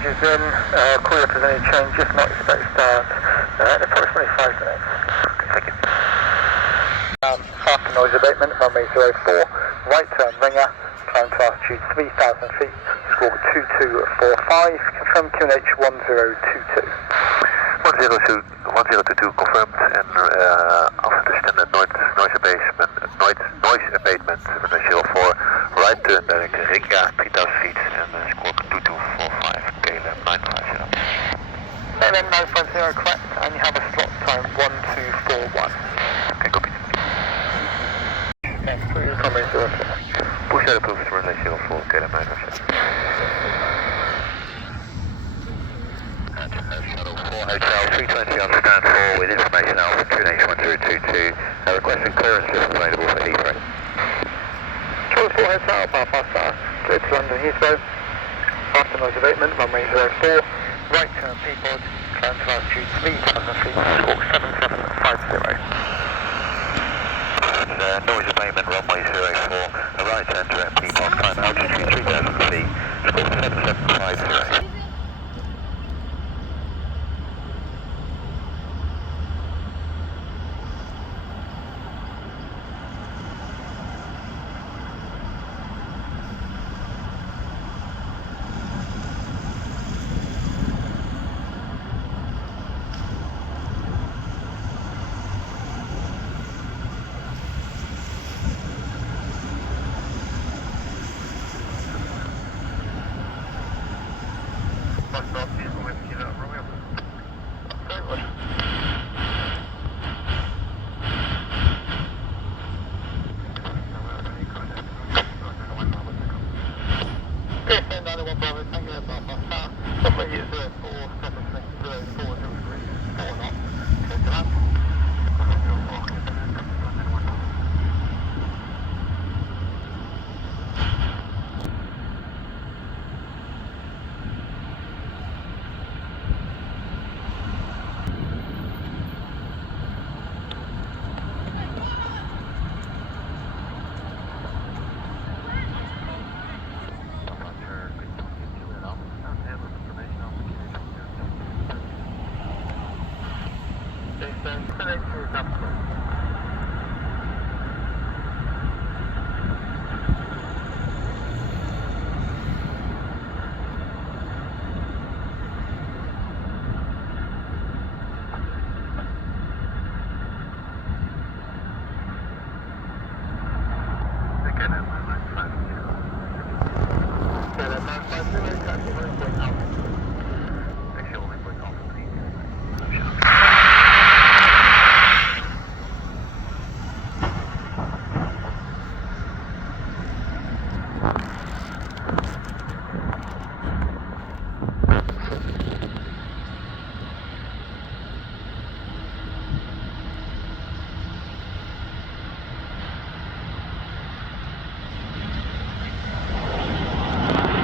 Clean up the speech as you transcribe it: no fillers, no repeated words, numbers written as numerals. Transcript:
is in, call you if there's any change, if not expect start in approximately 5 minutes. Thank you. Faster noise abatement, runway 04, right turn ringer, climb to altitude 3,000 feet, score 2245, confirm QNH 1022. 1022 confirmed, and after the standard noise abatement, runway 04, right turn direct Riga 3,000 feet, and score 2245, KLM 950. KLM 950 correct, and you have a slot time 1241. Okay, copy. Okay, please runway 04. Pushback approved, runway 04, KLM 950. Hotel 320 on stand 4 with information Alpha QNH 1022. Requesting clearance if available for Heathrow. Choice 4 Hotel, Belfast, clear to London Heathrow. Faster noise abatement, runway 04, right turn Peapod, climb to altitude 3,000 feet, squawk 7750. Noise abatement, runway 04, right turn direct Peapod, climb altitude 3,000 feet, squawk 7750.